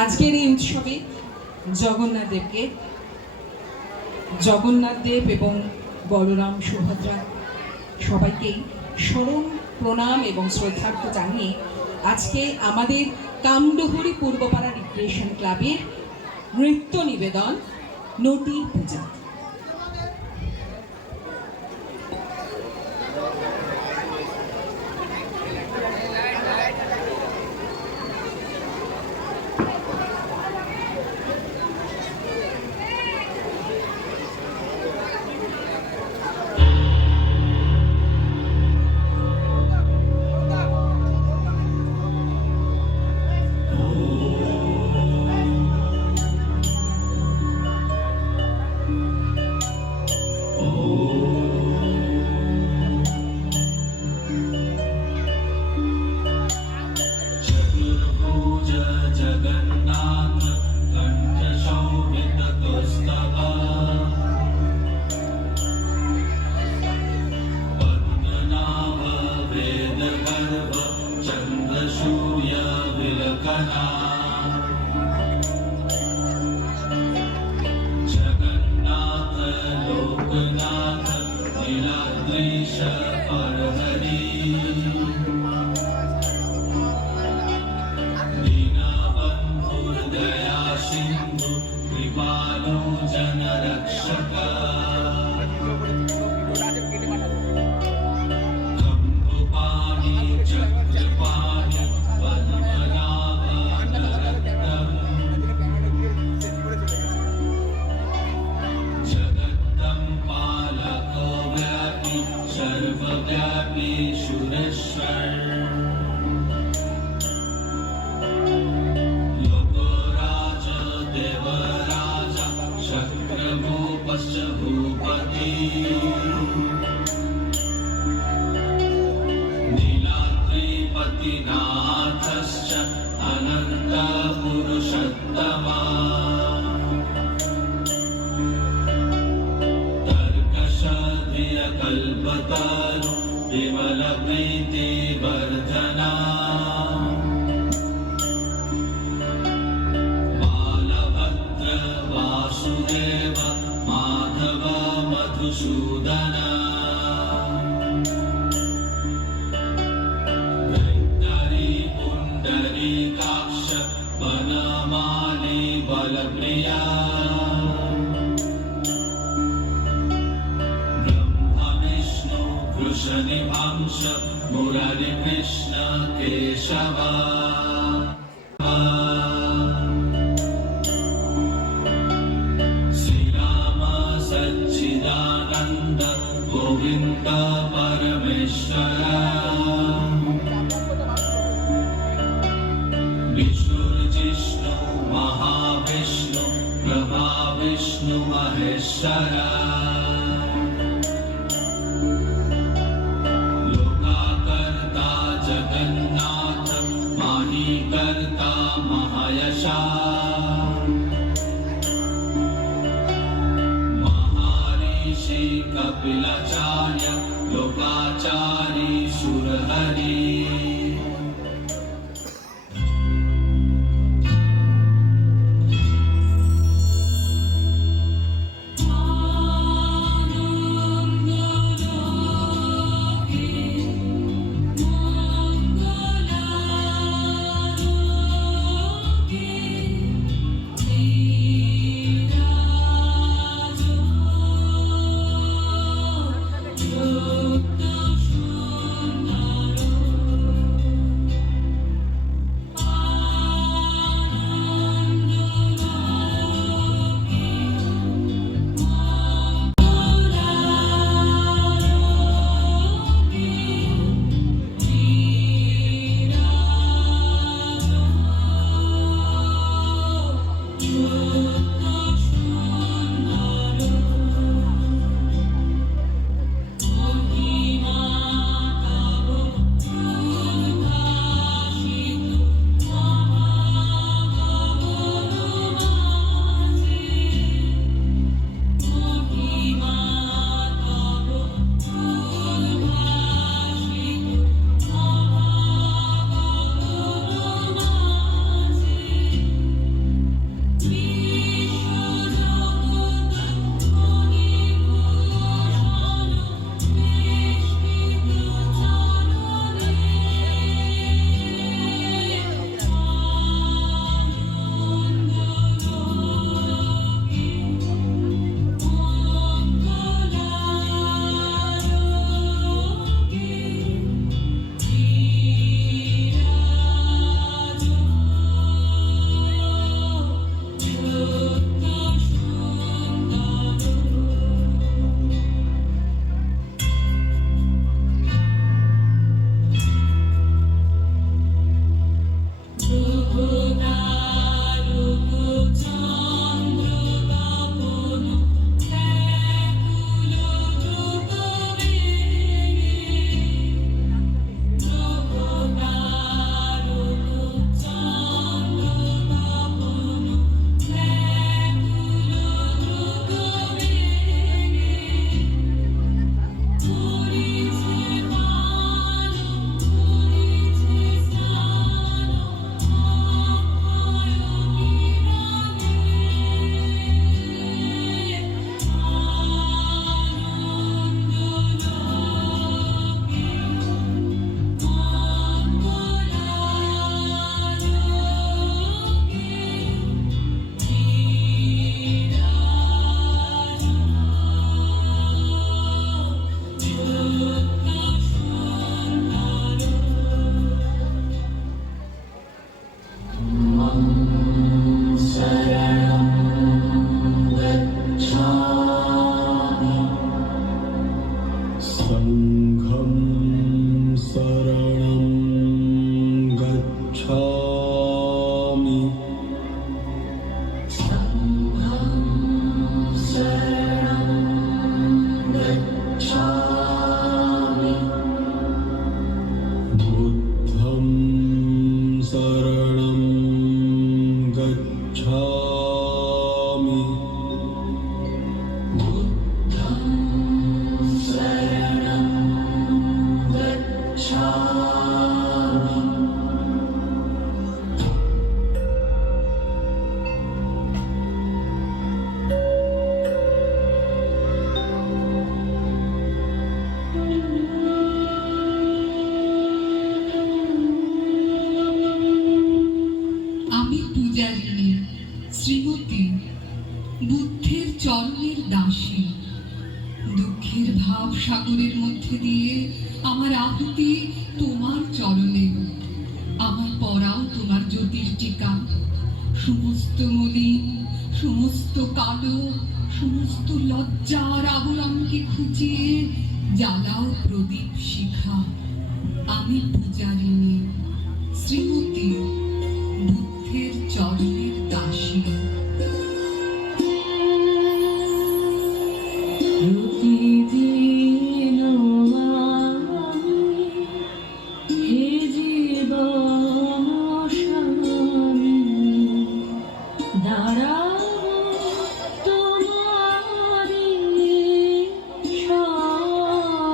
আজকের এই উৎসবে জগন্নাথ দেব এবং বলরাম সুভদ্রা সবাইকেই স্মরণ প্রণাম এবং শ্রদ্ধার্ঘ জানিয়ে আজকে আমাদের কামডুহুরি পূর্বপাড়া রিক্রিয়েশন ক্লাবের নৃত্য নিবেদন নটি পূজা। जगन्नाथ लोकनाथ नीलाद्रीश परहरि दीनबन्धुर्दया सिन्धु कृपालो जनरक्षक जम्बुपाणि चक्रपाणि सर्वव्यापी सुरेश्वर लोकराज देवराज शक्रभूपश्च भूपति नीलाद्रिपतिनाथश्च अनन्तपुरुषोत्तमा कल्पतरु विमल प्रीति वर्धना बालभद्र वासुदेव माधव मधुसूदना वैतरी पुण्डरीकाक्ष वनमाली बलप्रिया शनिवांश मुरारी कृष्ण केशव श्रीराम सच्चिदानंद गोविंद परमेश्वर विष्णुर्जिष्णु महाविष्णु प्रभा विष्णु महेश्वर जगन्नाथ माही करता महायशा महर्षि कपिलाचार्य लोकाचारी सुरहरि পূজারিণী, শ্রীমতী, বুদ্ধের চরণের দাসী। দুঃখের ভাব সাগরের মধ্যে দিয়ে আমার আহুতি তোমার চরণে। আমার পরাও তোমার জ্যোতির টিকা, সমস্ত মলিন, সমস্ত কালো, সমস্ত লজ্জার আবরণকে খুঁজিয়ে জ্বালাও প্রদীপ শিখা। আমি পূজারিণী, শ্রীমতী, বুদ্ধের চরণের দাসী। প্রতিদিন আমি হে জীবন স্বামী দাঁড়াবো তোমারি সম্মুখে।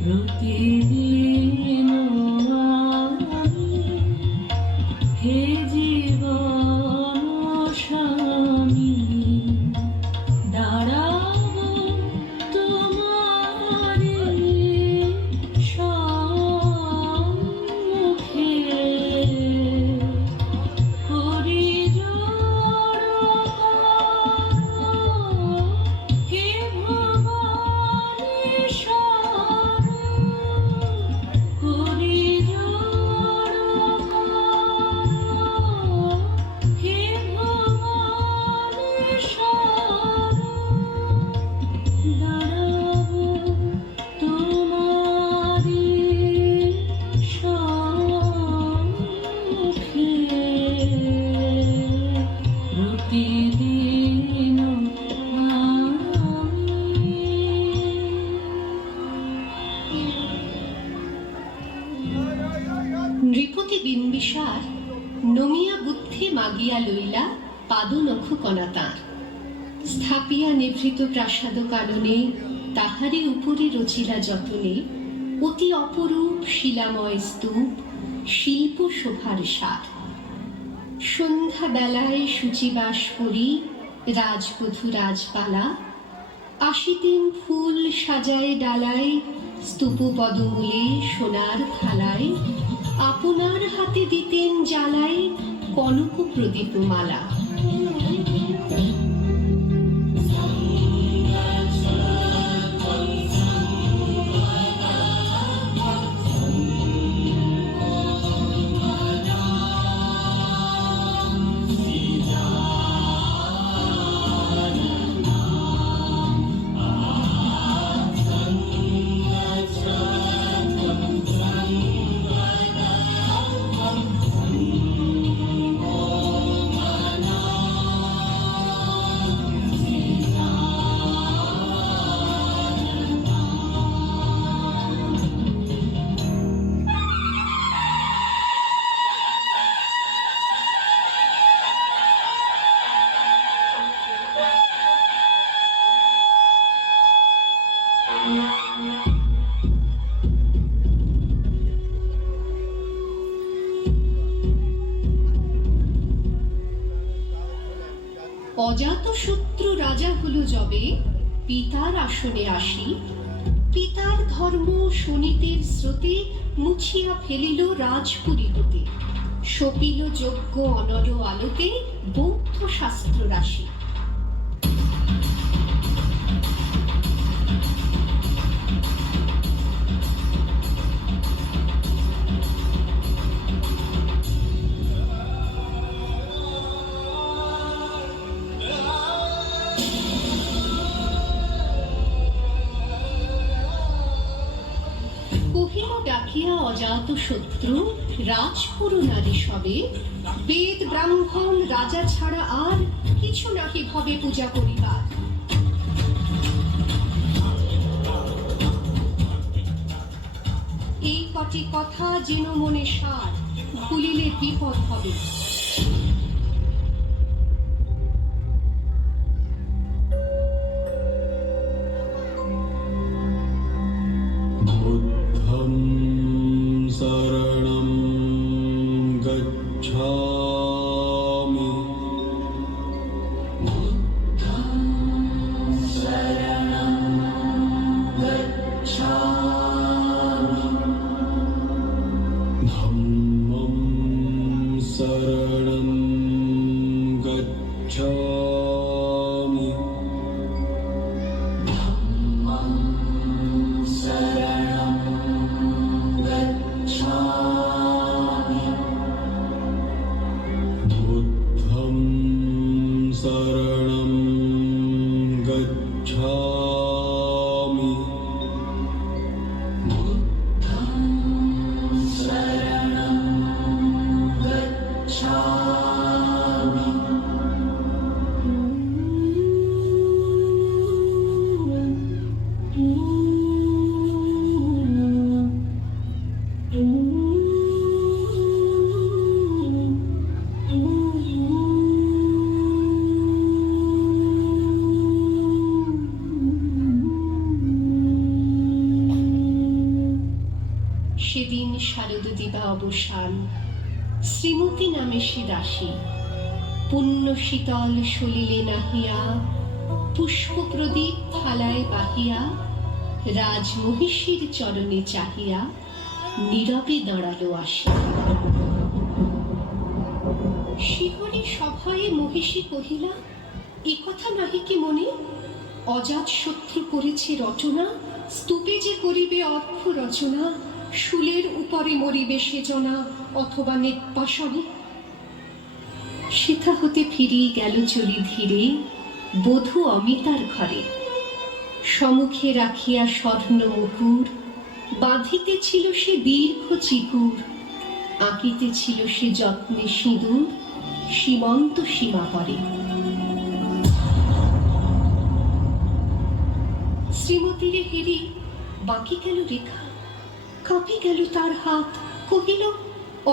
প্রতিদিন আমি হে জীবন স্বামী দাঁড়াবো তোমারি সম্মুখে। করি জড় হে ভবানীশ্বর, করি জড় হে ভবানীশ্বর, দাঁড়াবো তোমারি সম্মুখে। প্রতিদিন নৃপতি বিম্বিসার নমিয়া বুদ্ধি মাগিয়া লইলা পাদনখ কণা তাঁর। স্থাপিয়া নিভৃত প্রাসাদ কাননে তাহারি উপরে রচিলা যতনে অতি অপরূপ শিলাময় স্তূপ, শিল্প শোভার সার। সন্ধ্যা বেলায় সূচিবাস করি রাজবধূ রাজপালা, আসিতেন ফুল সাজায় ডালায় স্তূপ পদমূলে সোনার থালায়, আপনার হাতে দিতেন জ্বালায় কনক প্রদীপ মালা। অজাতশত্রু রাজা হল যবে পিতার আসনে আসি, পিতার ধর্ম শোনিতের স্রোতে মুছিয়া ফেলিল রাজপুরী হতে, সপিল যজ্ঞ অনল আলোতে বৌদ্ধ শাস্ত্র রাশি। কহিল ডাকিয়া অজাতশত্রু রাজপুর নারী সবে, বেদ ব্রাহ্মণ রাজা ছাড়া আর কিছু নাহি ভবে পূজা করিবার। এই কটি কথা যেন মনে সার, ভুলিলে বিপদ হবে। बुद्धं शरणं गच्छामि। धम्मं शरणं गच्छामि बुद्धं शरणं गच्छामि সেদিন শারদ দিবা অবসান, শ্রীমতী নামে সে দাসী, পুণ্য শীতল সলিলে নাহিয়া, পুষ্প প্রদীপ থালায় বাহিয়া, রাজমহিষীর চরণে চাহিয়া নীরবে দাঁড়ালো আসি। শিহরি সভয়ে মহিষী কহিলা, এ কথা নাহি কি মনে? অজাত শত্রু করেছে রচনা, স্তূপে যে করিবে অর্থ রচনা, শুলের উপরে মরিবে সেজনা, অথবা নেত্পাশনে। সেথা হতে ফিরিয়ে গেল চলি ধীরে, বধূ অমিতার ঘরে। সম্মুখে রাখিয়া স্বর্ণ মুকুর, বাঁধিতেছিল সে দীর্ঘ চিকুর, আঁকিতেছিল সে যত্নে সিঁদুর, সীমন্ত সীমা পরে। শ্রীমতীরে হেরি বাকি গেল রেখা, কাঁপে গেল তার হাত, কহিল,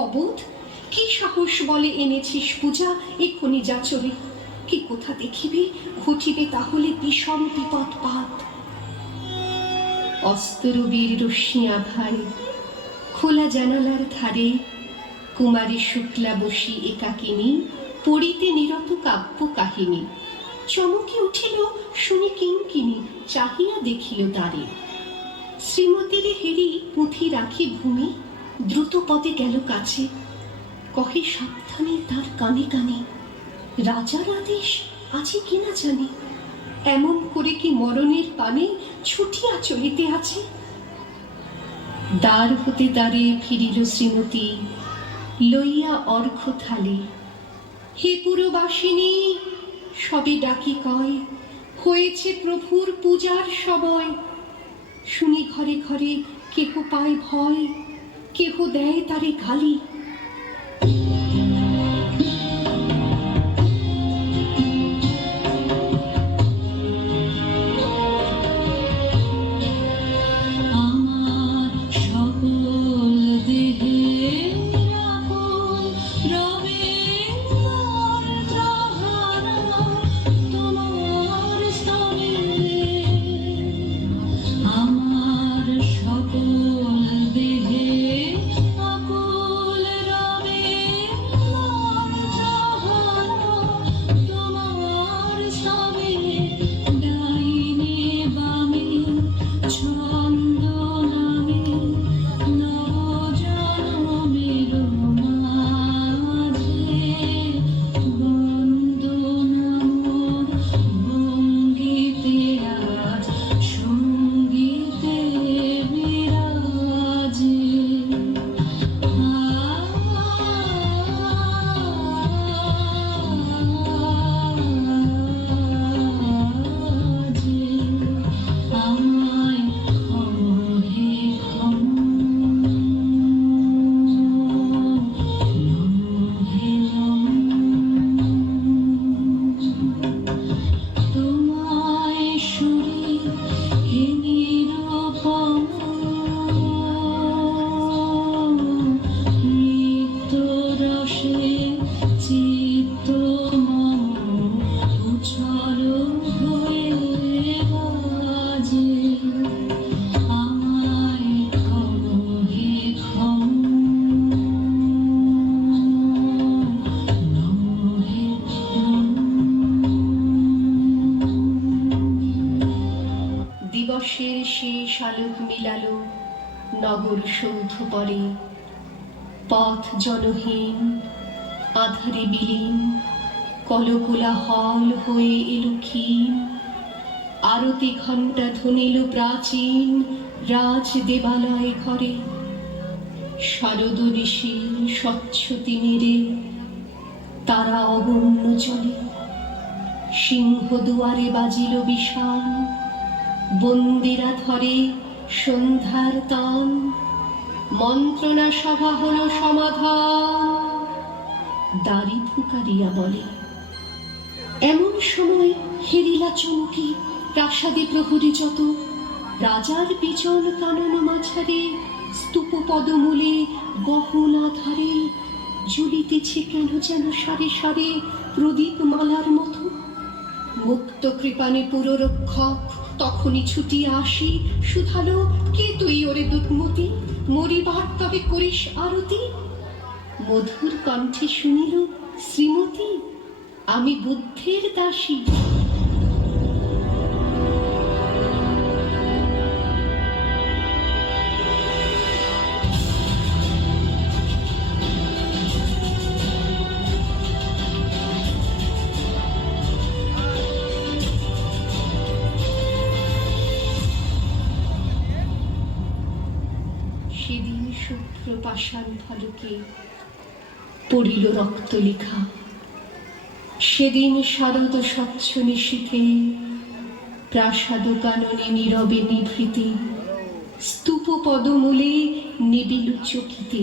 অবোধ, কি সাহস বলে এনেছিস পূজা এক্ষুনি যাচরে? কি কোথা দেখিবে, ঘটিবে তাহলে বিষম বিপদ পাত। অস্তরবীর রশ্মি আভায় খোলা জানালার ধারে, কুমারী শুক্লা বসি একাকিনী, পড়িতে নিরত কাব্য কাহিনী। চমকে উঠিল শুনি কিঙ্কিনী, চাহিয়া দেখিল দ্বারে। শ্রীমতীরে হেরি পুঁথি রাখি ভূমি, দ্রুত পদে গেল কাছে, কহে সাবধানে তার কানে কানে, রাজার আদেশ আছে কিনা জানি, এমন করে কি মরণের পানে ছুটিয়া চলিতে আছে। দ্বার হতে দ্বারে ফিরিল শ্রীমতী, লইয়া অর্ঘ্য থালি। হে পুরবাসিনী, সবে ডাকি কয়, হয়েছে প্রভুর পূজার সময়। শুনি ঘরে ঘরে কেহ পায় ভয়, কেহ দেয় তারে গালি। দিবসের শেষ আলোক মিলালো নগর সৌধ পরে, পথ জনহীন, আধারে বিলীন কলকোলা হল হয়ে এলো ক্ষীণ, আরতি ঘণ্টা ধ্বনিল প্রাচীন রাজ দেবালয় ঘরে। শারদ ঋষির স্বচ্ছ তিমিরে তারা অগণ্য জলে, সিংহ দুয়ারে বাজিল বিষাণ, বন্দিরা ধরে সন্ধ্যার তান, মন্ত্রণা সভা হলো সমাধান, দাড়ি ফুকারিয়া বলে। এমন সময় হেরিলা চমকি, প্রাসাদে প্রহরী যত, রাজার বিচল কানন মাঝারে, স্তূপ পদমূলে গহন আধারে ঝুলিতেছে কেন যেন সারে সারে প্রদীপ মালার মতো। মুক্ত কৃপানে পুররক্ষক তখনই ছুটিয়া আসি, শুধালো, কে তুই ওরে দুধমতি, মরিবার তবে করিস আরতি? মধুর কণ্ঠে শুনিল, শ্রীমতী আমি বুদ্ধের দাসী। সেদিন শুভ্র পাষাণ ফলকে পড়িল রক্ত লেখা, সেদিন শারদ স্বচ্ছ নিশীথে প্রাসাদ কাননে নীরবে নিভৃতে, স্তূপ পদমূলে নিবিল চকিতে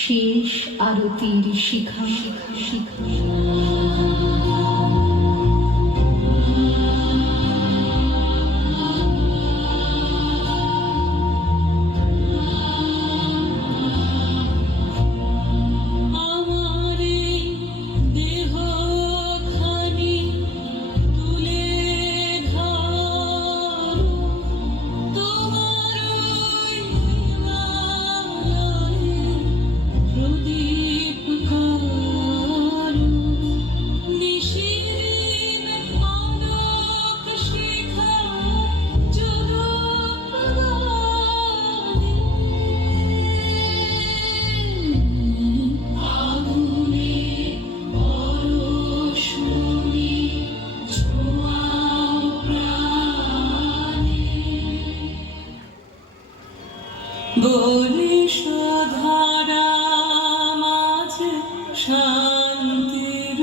শেষ আরতির শিখা শিখা শিখা। বরিশধারা মাঝে শান্তির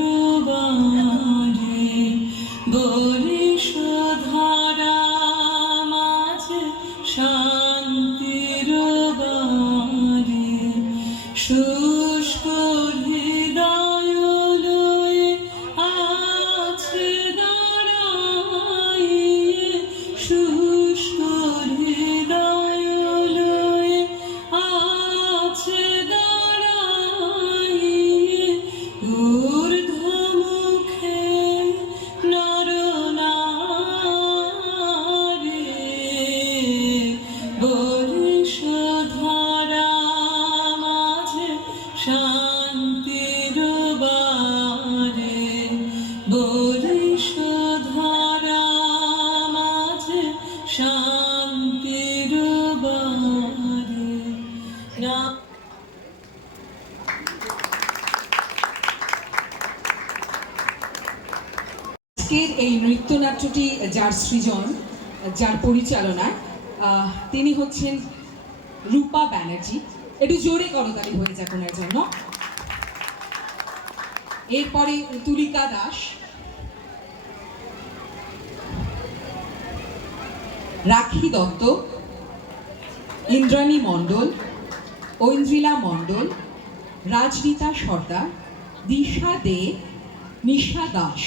বাণী, বরিশধারা মাঝে শান্তির বাণী, শুষ্ক হৃদয় লয়ে আছে দাঁড়াই, শুষ্ক হৃদয় লয়ে আছে দাঁড়াই, ঊর্ধ্বমুখে নরনারী, বরিশধারা মাঝে শান্তির বাণী, বরিশধারা মাঝে শান্তির বাণী। না আজকের এই নৃত্যনাট্যটি যার সৃজন, যার পরিচালনা, তিনি হচ্ছেন রূপা ব্যানার্জি। একটু জোরে করতালি হয়ে যাক ওনার জন্য। এরপরে তুলিকা দাস, রাখি দত্ত, ইন্দ্রাণী মণ্ডল, ঐন্দ্রিলা মণ্ডল, রাজরিতা সর্দার, দিশা দে, নিশা দাস।